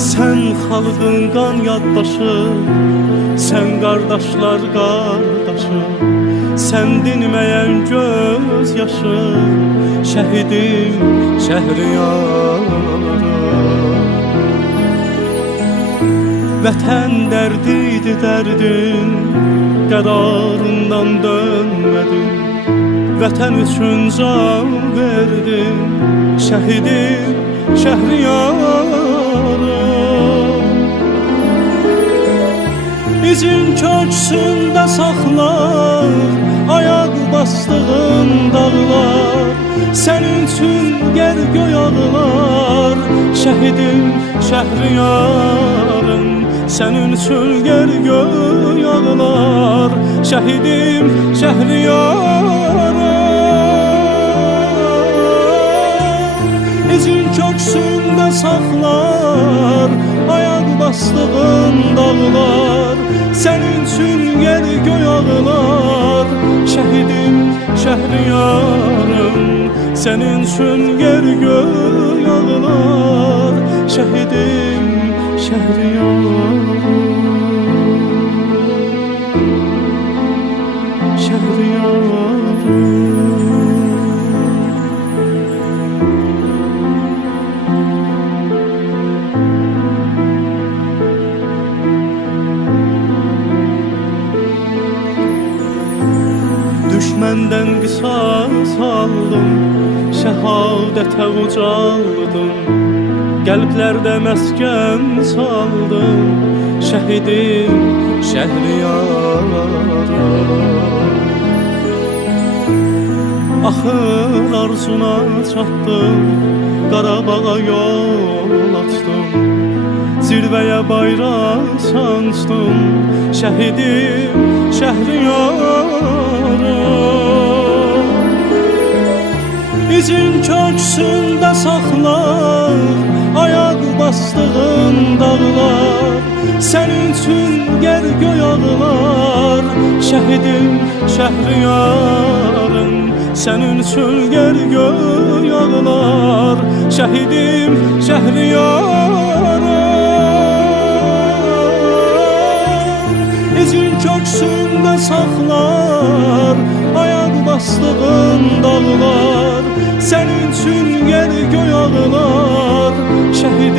Sen xalqın qan yaddaşı, sen qardaşlar qardaşı, sen dinməyən göz yaşı, şəhidim Şəhriyarım. Vətən dərdiydi dərdin, qərarından dönmədin. Vətən üçün can verdin, şəhidim Şəhriyarım. İzin köksündə saxlar, ayaq bastığın dağlar. Sənin üçün yer göy ağlar, şəhidim Şəhriyarım. Sənin üçün yer göy ağlar, şəhidim Şəhriyarım. İzin köksündə saxlar, ayaq bastığın dağlar. Sənin üçün yer göy ağlar, şəhidim Şəhriyarım. Sənin üçün yer göy ağlar, şəhidim Şəhriyarım. Şəhriyarım. Düşməndən qisas aldım, şəhadətə ucaldım. Qəlblərdə məskən saldım, şəhidim Şəhriyarım. Axır arzuna çatdım, Qarabağa yol açdım. Zirvəyə bayraq sancdım, şəhidim Şəhriyarım. İzin köksündə saxlar, ayaq bastığın dağlar. Sənin üçün yer göy ağlar, şəhidim Şəhriyarım. Sənin üçün yer göy ağlar, şəhidim Şəhriyarım. İzin köksündə saxlar, ayaq bastığın dağlar. Sənin üçün yer göy ağlar, şəhidim